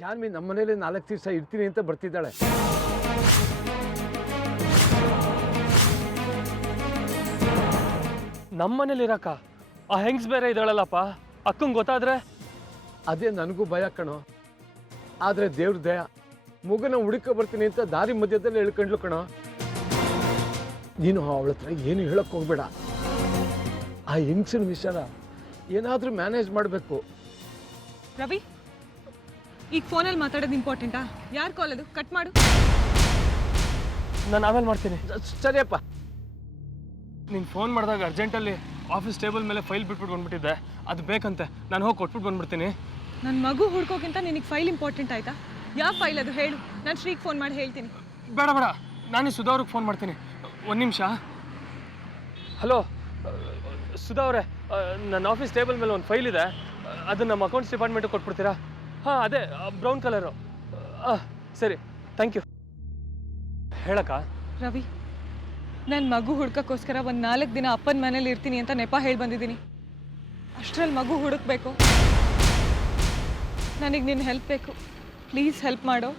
ಜಾನ್ವಿ ನಮ್ಮ ಮನೇಲಿ 4 ದಿವಸ ಇರ್ತೀನಿ ಅಂತ ಬರ್ತಿದ್ದಾಳೆ. ನಮ್ಮ ಮನೇಲಿ ಇರಕ್ಕ ಆ ಹೆಂಗ್ಸ್ ಬೇರೆ ಇದ್ದಾಳಲ್ಲಪ್ಪ, ಅಕ್ಕಂಗೆ ಗೊತ್ತಾದ್ರೆ? ಅದೇ ನನಗೂ ಭಯ ಕಣೋ. ಆದರೆ ದೇವ್ರ ದಯ, ಮಗುನ ಹುಡುಕ ಬರ್ತೀನಿ ಅಂತ ದಾರಿ ಮಧ್ಯದಲ್ಲಿ ಹೇಳ್ಕೊಂಡ್ಲು ಕಣೋ. ನೀನು ಅವಳ ಹತ್ರ ಏನು ಹೇಳಕ್ ಹೋಗ್ಬೇಡ. ಆ ಹೆಂಗ್ಸಿನ ವಿಚಾರ ಏನಾದರೂ ಮ್ಯಾನೇಜ್ ಮಾಡಬೇಕು. ರವಿ, ಈಗ ಫೋನಲ್ಲಿ ಮಾತಾಡೋದು ಇಂಪಾರ್ಟೆಂಟಾ? ಯಾರು ಕಾಲ್ ಅದು? ಕಟ್ ಮಾಡು. ನಾನು ಆಮೇಲೆ ಮಾಡ್ತೀನಿ. ಸರಿಯಪ್ಪ. ನೀನು ಫೋನ್ ಮಾಡಿದಾಗ ಅರ್ಜೆಂಟಲ್ಲಿ ಆಫೀಸ್ ಟೇಬಲ್ ಮೇಲೆ ಫೈಲ್ ಬಿಟ್ಬಿಟ್ಟು ಬಂದ್ಬಿಟ್ಟಿದ್ದೆ, ಅದು ಬೇಕಂತೆ. ನಾನು ಹೋಗಿ ಕೊಟ್ಬಿಟ್ಟು ಬಂದ್ಬಿಡ್ತೀನಿ. ನನ್ನ ಮಗು ಹುಡ್ಕೋಕ್ಕಿಂತ ನಿನಗೆ ಫೈಲ್ ಇಂಪಾರ್ಟೆಂಟ್ ಆಯ್ತಾ? ಯಾವ ಫೈಲ್ ಅದು ಹೇಳು, ನಾನು ಶ್ರೀಗೆ ಫೋನ್ ಮಾಡಿ ಹೇಳ್ತೀನಿ. ಬೇಡ ಬೇಡ, ನಾನು ಸುಧಾ ಅವ್ರಿಗೆ ಫೋನ್ ಮಾಡ್ತೀನಿ. ಒಂದು ನಿಮಿಷ. ಹಲೋ ಸುಧಾ ಅವರೇ, ನನ್ನ ಆಫೀಸ್ ಟೇಬಲ್ ಮೇಲೆ ಒಂದು ಫೈಲ್ ಇದೆ, ಅದನ್ನು ನಮ್ಮ ಅಕೌಂಟ್ಸ್ ಡಿಪಾರ್ಟ್ಮೆಂಟಿಗೆ ಕೊಟ್ಬಿಡ್ತೀರಾ? ಹಾಂ, ಅದೇ ಬ್ರೌನ್ ಕಲರು. ಸರಿ, ಥ್ಯಾಂಕ್ ಯು. ಹೇಳಕ್ಕ? ರವಿ, ನನ್ನ ಮಗು ಹುಡ್ಕೋಕ್ಕೋಸ್ಕರ ಒಂದು 4 ದಿನ ಅಪ್ಪನ ಮನೇಲಿ ಇರ್ತೀನಿ ಅಂತ ನೆಪ ಹೇಳಿ ಬಂದಿದ್ದೀನಿ. ಅಷ್ಟರಲ್ಲಿ ಮಗು ಹುಡುಕ್ಬೇಕು. ನನಗೆ ನಿನ್ನ ಹೆಲ್ಪ್ ಬೇಕು. ಪ್ಲೀಸ್ ಹೆಲ್ಪ್ ಮಾಡು.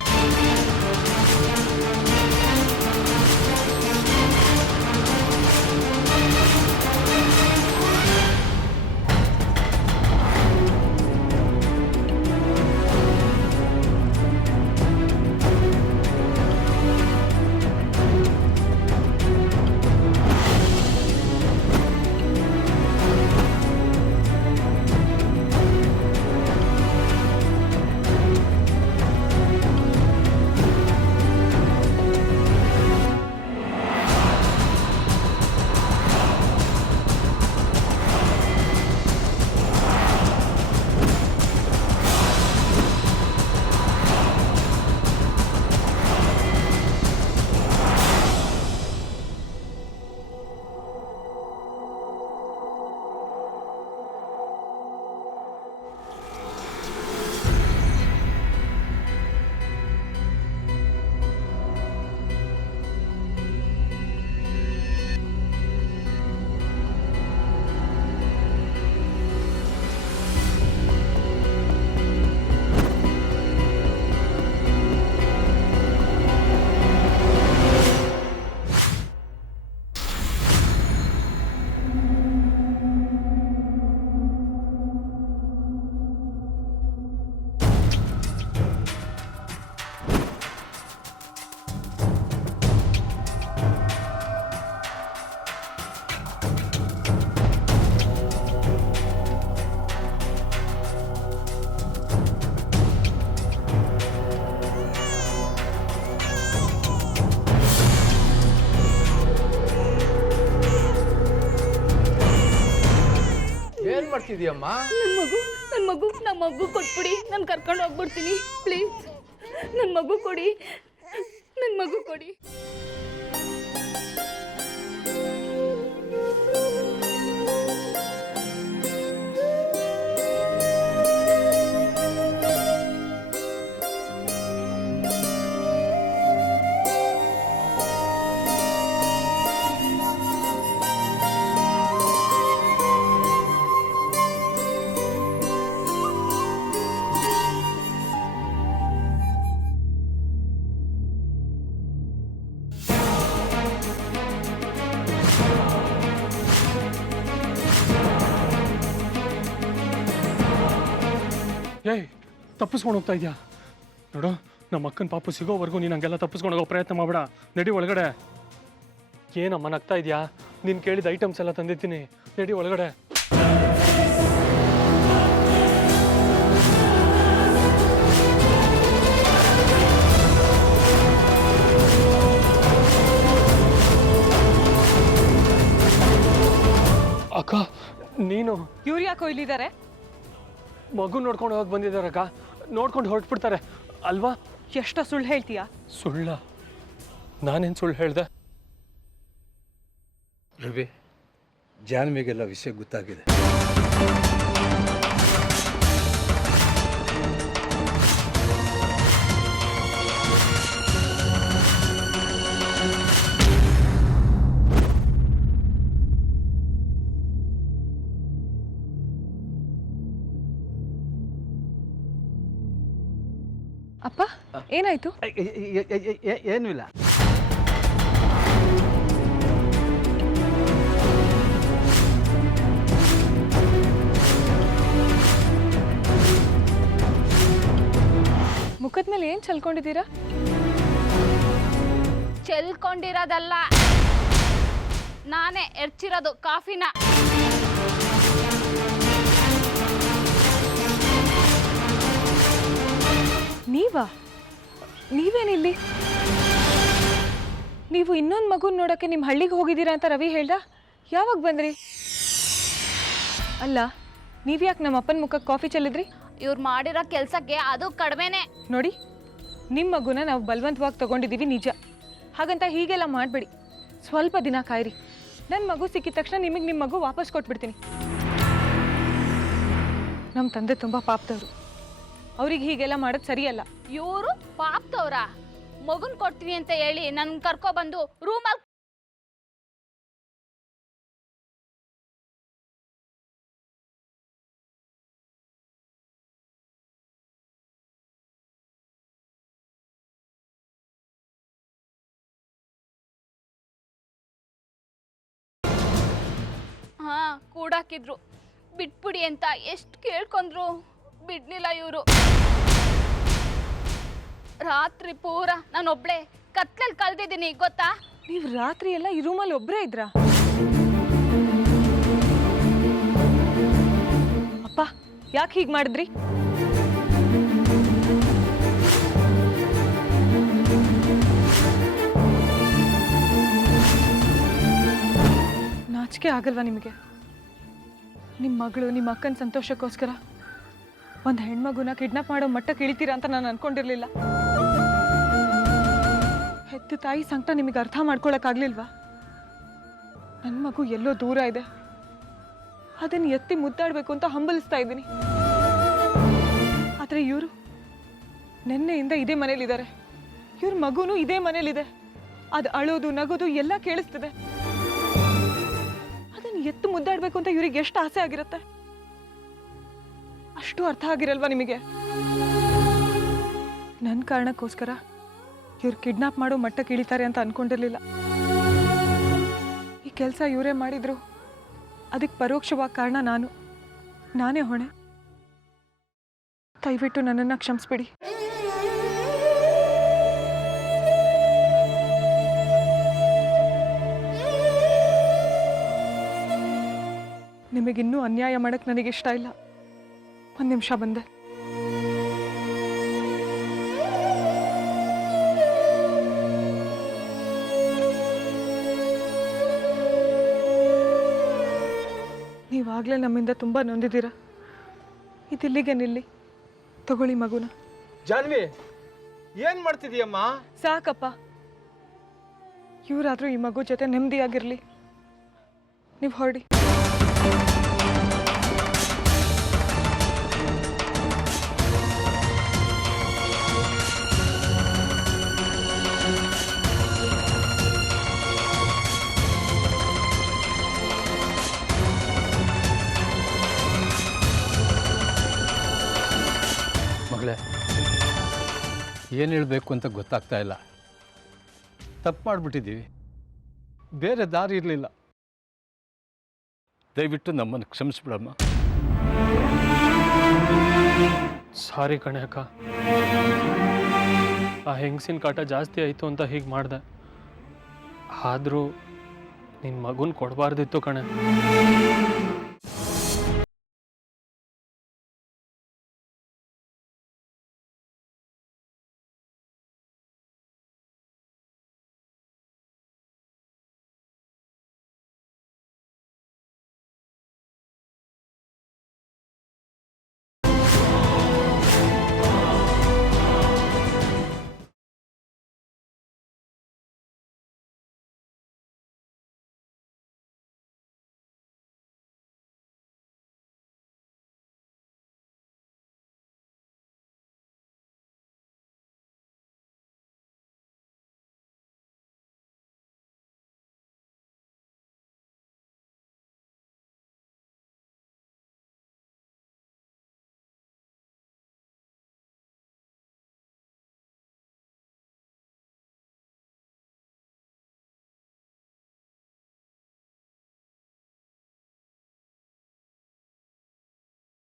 ಏನ್ ಮಾಡ್ತಿದ್ಯಮ್ಮ? ನನ್ನ ಮಗು ಕೊಟ್ಬಿಡಿ, ನಾನು ಕರ್ಕೊಂಡು ಹೋಗ್ಬಿಡ್ತೀನಿ. ಪ್ಲೀಸ್ ನನ್ನ ಮಗು ಕೊಡಿ. ಏಯ್, ತಪ್ಪಿಸ್ಕೊಂಡು ಹೋಗ್ತಾ ಇದೆಯಾ? ನೋಡು, ನಮ್ಮ ಅಕ್ಕನ ಪಾಪು ಸಿಗೋವರೆಗೂ ನೀನು ಹಂಗೆಲ್ಲ ತಪ್ಪಿಸ್ಕೊಂಡು ಹೋಗೋ ಪ್ರಯತ್ನ ಮಾಡಬೇಡ. ನಡಿ ಒಳಗಡೆ. ಏನಮ್ಮ ನಗ್ತಾ ಇದೆಯಾ? ನೀನು ಕೇಳಿದ ಐಟಮ್ಸ್ ಎಲ್ಲ ತಂದಿದ್ದೀನಿ, ನಡಿ ಒಳಗಡೆ. ಅಕ್ಕ, ನೀನು ಇವ್ರು ಯಾಕೋ ಇಲ್ಲಿದ್ದಾರೆ? ಮಗು ನೋಡ್ಕೊಂಡು ಹೋಗಿ ಬಂದಿದ್ದಾರಕ್ಕ. ನೋಡ್ಕೊಂಡು ಹೊರಟ್ಬಿಡ್ತಾರೆ ಅಲ್ವಾ? ಎಷ್ಟೋ ಸುಳ್ಳು ಹೇಳ್ತೀಯಾ? ಸುಳ್ಳ? ನಾನೇನು ಸುಳ್ಳು ಹೇಳ್ದೆ? ರವಿ, ಜಾನ್ವಿಗೆಲ್ಲ ವಿಷಯ ಗೊತ್ತಾಗಿದೆ. ಅಪ್ಪ ಏನಾಯ್ತು? ಏನೂ ಇಲ್ಲ. ಮುಖದ ಮೇಲೆ ಏನು ಚಲ್ಕೊಂಡಿದ್ದೀರಾ? ಚೆಲ್ಕೊಂಡಿರೋದಲ್ಲ, ನಾನೇ ಎರ್ಚಿರೋದು ಕಾಫಿನ. ನೀವೇನಿಲ್ಲಿ? ನೀವು ಇನ್ನೊಂದು ಮಗುನ ನೋಡೋಕ್ಕೆ ನಿಮ್ಮ ಹಳ್ಳಿಗೆ ಹೋಗಿದ್ದೀರಾ ಅಂತ ರವಿ ಹೇಳ್ದ. ಯಾವಾಗ ಬಂದ್ರಿ? ಅಲ್ಲ, ನೀವ್ಯಾಕೆ ನಮ್ಮ ಅಪ್ಪನ ಮುಖಕ್ಕೆ ಕಾಫಿ ಚೆಲ್ಲಿದ್ರಿ? ಇವ್ರು ಮಾಡಿರೋ ಕೆಲಸಕ್ಕೆ ಅದು ಕಡಿಮೆನೆ. ನೋಡಿ, ನಿಮ್ಮ ಮಗುನ ನಾವು ಬಲವಂತವಾಗಿ ತಗೊಂಡಿದ್ದೀವಿ ನಿಜ, ಹಾಗಂತ ಹೀಗೆಲ್ಲ ಮಾಡಬೇಡಿ. ಸ್ವಲ್ಪ ದಿನ ಕಾಯಿರಿ. ನನ್ನ ಮಗು ಸಿಕ್ಕಿದ ತಕ್ಷಣ ನಿಮಗೆ ನಿಮ್ಮ ಮಗು ವಾಪಸ್ ಕೊಟ್ಬಿಡ್ತೀನಿ. ನಮ್ಮ ತಂದೆ ತುಂಬ ಪಾಪದವರು, ಅವ್ರಿಗೆ ಹೀಗೆಲ್ಲ ಮಾಡೋದು ಸರಿಯಲ್ಲ. ಇವರು ಪಾಪ್ತವ್ರ ಮಗುನ್ ಕೊಡ್ತೀನಿ ಅಂತ ಹೇಳಿ ನನ್ ಕರ್ಕೊಬಂದು ರೂಮಲ್ಲಿ ಕೂಡಾಕಿದ್ರು. ಬಿಟ್ಬಿಡಿ ಅಂತ ಎಷ್ಟು ಕೇಳ್ಕೊಂಡ್ರು, ಬಿಡ್ಲಿಲ್ಲ ಇವರು. ರಾತ್ರಿ ಪೂರ ನಾನೊಬ್ಳೆ ಕತ್ಲಲ್ಲಿ ಕಳ್ದಿದ್ದೀನಿ ಗೊತ್ತಾ? ನೀವು ರಾತ್ರಿ ಎಲ್ಲ ಈ ರೂಮಲ್ಲಿ ಒಬ್ಬರೇ ಇದ್ರಾ? ಅಪ್ಪ ಯಾಕೆ ಹೀಗೆ ಮಾಡಿದ್ರಿ? ನಾಚಿಕೆ ಆಗಲ್ವಾ ನಿಮಗೆ? ನಿಮ್ಮ ಮಗಳು ನಿಮ್ಮ ಅಕ್ಕನ ಸಂತೋಷಕ್ಕೋಸ್ಕರ ಒಂದು ಹೆಣ್ಮಗುನ ಕಿಡ್ನಾಪ್ ಮಾಡೋ ಮಟ್ಟಕ್ಕೆ ಇಳಿತೀರಾ ಅಂತ ನಾನು ಅನ್ಕೊಂಡಿರ್ಲಿಲ್ಲ. ಹೆತ್ತು ತಾಯಿ ಸಂಕಟ ನಿಮಗೆ ಅರ್ಥ ಮಾಡ್ಕೊಳಕ್ಕಾಗ್ಲಿಲ್ವಾ? ನನ್ನ ಮಗು ಎಲ್ಲೋ ದೂರ ಇದೆ, ಅದನ್ನು ಎತ್ತಿ ಮುದ್ದಾಡಬೇಕು ಅಂತ ಹಂಬಲಿಸ್ತಾ ಇದ್ದೀನಿ. ಆದರೆ ಇವರು ನಿನ್ನೆಯಿಂದ ಇದೇ ಮನೇಲಿದ್ದಾರೆ, ಇವ್ರ ಮಗುನೂ ಇದೇ ಮನೇಲಿದೆ. ಅದು ಅಳೋದು ನಗೋದು ಎಲ್ಲ ಕೇಳಿಸ್ತಿದೆ. ಅದನ್ನು ಎತ್ತು ಮುದ್ದಾಡಬೇಕು ಅಂತ ಇವ್ರಿಗೆ ಎಷ್ಟು ಆಸೆ ಆಗಿರುತ್ತೆ, ಅಷ್ಟು ಅರ್ಥ ಆಗಿರಲ್ವಾ ನಿಮಗೆ? ನನ್ನ ಕಾರಣಕ್ಕೋಸ್ಕರ ಇವ್ರು ಕಿಡ್ನಾಪ್ ಮಾಡೋ ಮಟ್ಟಕ್ಕೆ ಇಳಿತಾರೆ ಅಂತ ಅನ್ಕೊಂಡಿರ್ಲಿಲ್ಲ. ಈ ಕೆಲಸ ಇವರೇ ಮಾಡಿದ್ರು, ಅದಕ್ಕೆ ಪರೋಕ್ಷವಾಗಿ ಕಾರಣ ನಾನೇ ಹೊಣೆ. ದಯವಿಟ್ಟು ನನ್ನನ್ನು ಕ್ಷಮಿಸ್ಬಿಡಿ. ನಿಮಗಿನ್ನೂ ಅನ್ಯಾಯ ಮಾಡಕ್ಕೆ ನನಗಿಷ್ಟ ಇಲ್ಲ. ಒಂದು ನಿಮಿಷ ಬಂದೆ. ನೀವಾಗಲೇ ನಮ್ಮಿಂದ ತುಂಬ ನೊಂದಿದ್ದೀರ. ಇದಿಲ್ಲಿಗೆ ನಿಲ್ಲಿ, ತಗೊಳ್ಳಿ ಮಗುನ. ಜಾನ್ವಿ, ಏನ್ ಮಾಡ್ತಿದೀಯಮ್ಮ? ಸಾಕಪ್ಪ, ಇವರಾದ್ರೂ ಈ ಮಗು ಜೊತೆ ನೆಮ್ಮದಿಯಾಗಿರ್ಲಿ. ನೀವು ಹೊರಡಿ. ಮಗಳೇ, ಏನು ಹೇಳಬೇಕು ಅಂತ ಗೊತ್ತಾಗ್ತಾ ಇಲ್ಲ. ತಪ್ಪು ಮಾಡಿಬಿಟ್ಟಿದ್ದೀವಿ, ಬೇರೆ ದಾರಿ ಇರಲಿಲ್ಲ. ದಯವಿಟ್ಟು ನಮ್ಮನ್ನು ಕ್ಷಮಿಸ್ಬಿಡಮ್ಮ. ಸಾರಿ ಕಣೆ ಅಕ್ಕ, ಆ ಹೆಂಗಸಿನ ಕಾಟ ಜಾಸ್ತಿ ಆಯಿತು ಅಂತ ಹೀಗೆ ಮಾಡಿದೆ. ಆದರೂ ನಿನ್ನ ಮಗುನ ಕೊಡಬಾರ್ದಿತ್ತು ಕಣೆ.